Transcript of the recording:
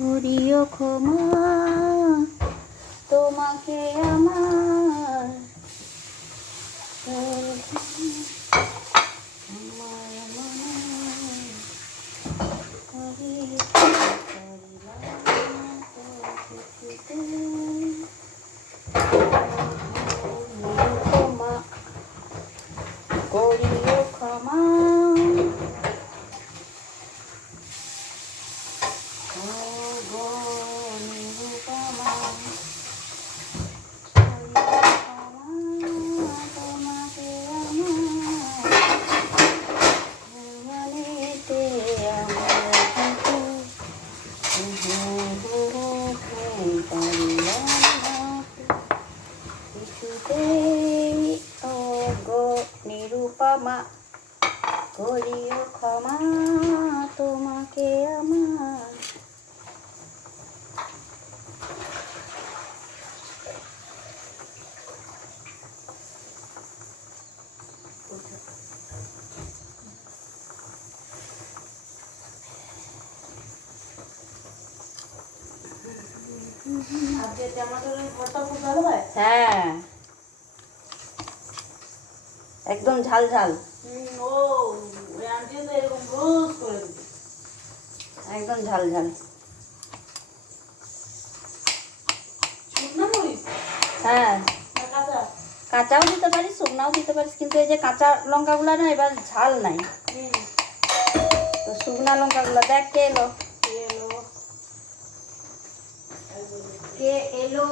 করিও ক্ষমা তোমাকে আমার করিও ক্ষমা নিরুপমা করিও ক্ষমা তোমাকে আমার হ্যাঁ একদম ঝাল ঝাল একদম ঝাল ঝাল হ্যাঁ কাঁচাও দিতে পারিস শুকনাও দিতে পারিস কিন্তু এই যে কাঁচা লঙ্কাগুলো না এবার ঝাল নাই তো শুকনা লঙ্কাগুলো দেখ কে এলো কে এলো